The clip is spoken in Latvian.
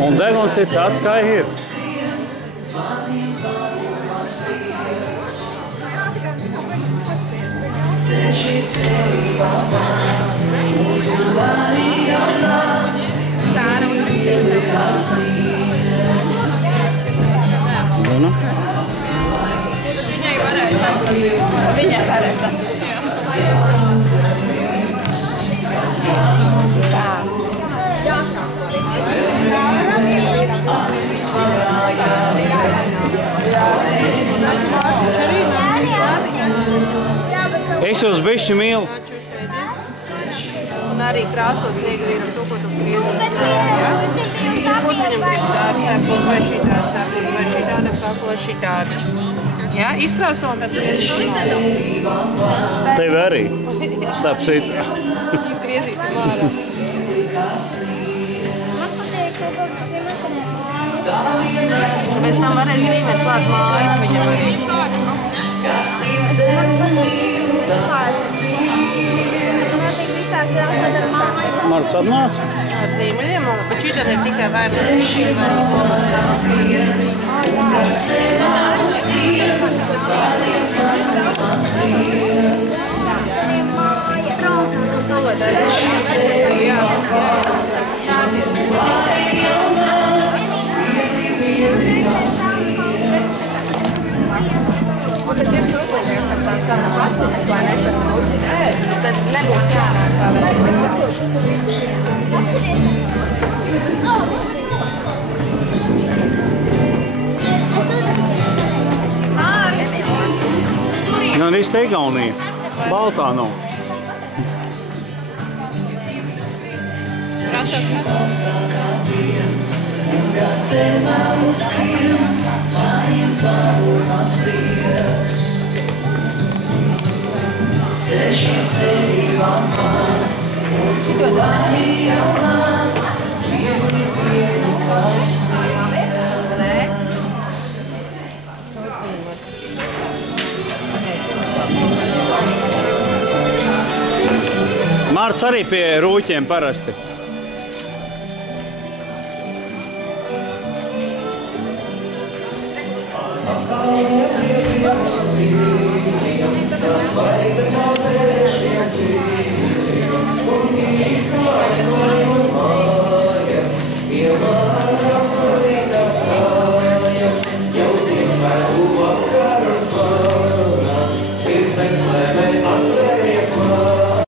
Un deguns ir tāds, kā ir. Dona? Viņai varēja saprast. Viņai varēja saprast. Es jūs bišķi mīlu. Un arī krāsos liegvīram to, ko tu griezi. Ko tu viņam gribi tādu cepuli vai šitādu cepuli vai šitādu cepuli vai šitādu. Jā, izkrāso un tad tu griezi. Tevi arī. Sapsīt. Griezīsim ārā. Pēc tam varēs zīmēt klāt mājas viņam arī. Marks atnāca? Ar zīmeļiem, bet šī tad ir tikai tad ir sūklīgāk, ka tās savas paciņas, lai nešas muti, tad nebūs jānāsā Gan arī ka Igaunija. Baltā nav. Mārts arī pie rūķiem parasti. That's